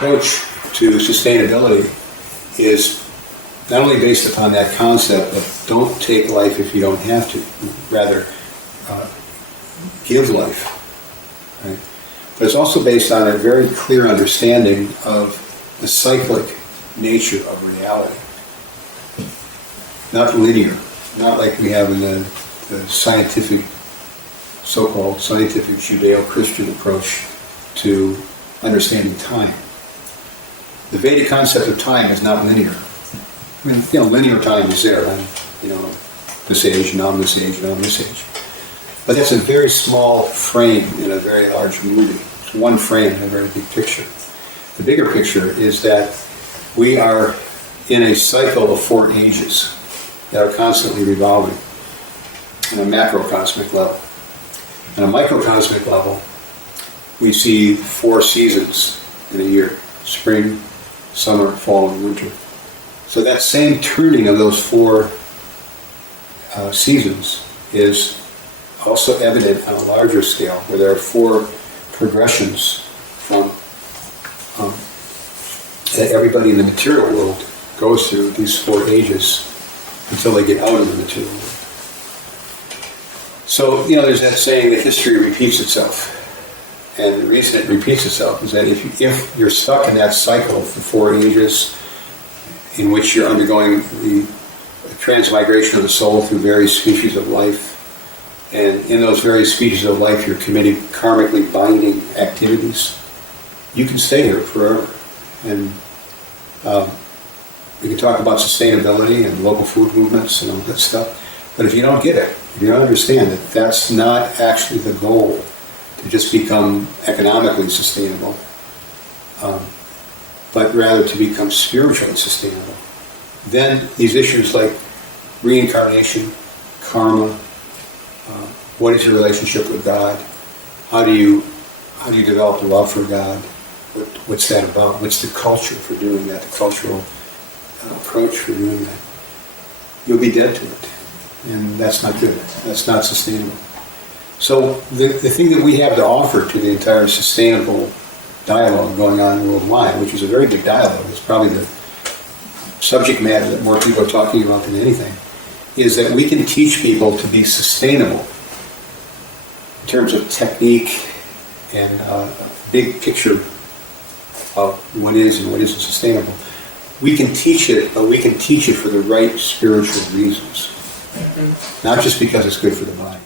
approach to sustainability is not only based upon that concept of don't take life if you don't have to, rather give life, right? But it's also based on a very clear understanding of the cyclic nature of reality. Not linear, not like we have in the scientific, so-called scientific Judeo-Christian approach to understanding time. The Vedic concept of time is not linear. I mean, linear time is there. I'm, this age, now I'm this age, now I'm this age. But that's a very small frame in a very large movie. It's one frame in a very big picture. The bigger picture is that we are in a cycle of 4 ages that are constantly revolving on a macrocosmic level. On a microcosmic level, we see 4 seasons in a year: spring, summer, fall, and winter. So that same turning of those 4 seasons is also evident on a larger scale, where there are 4 progressions from that everybody in the material world goes through these 4 ages until they get out of the material world. So, there's that saying that history repeats itself. And the reason it repeats itself is that if you're stuck in that cycle for 4 ages, in which you're undergoing the transmigration of the soul through various species of life, and in those various species of life you're committing karmically binding activities, you can stay here forever. And we can talk about sustainability and local food movements and all that stuff, but if you don't get it, if you don't understand that that's not actually the goal, to just become economically sustainable, but rather to become spiritually sustainable, then these issues like reincarnation, karma, what is your relationship with God, how do you develop love for God, what's that about, what's the culture for doing that, the cultural approach for doing that, you'll be dead to it, and that's not good, that's not sustainable. So the thing that we have to offer to the entire sustainable dialogue going on worldwide, which is a very big dialogue, it's probably the subject matter that more people are talking about than anything, is that we can teach people to be sustainable in terms of technique and big picture of what is and what isn't sustainable. We can teach it, but we can teach it for the right spiritual reasons, not just because it's good for the body.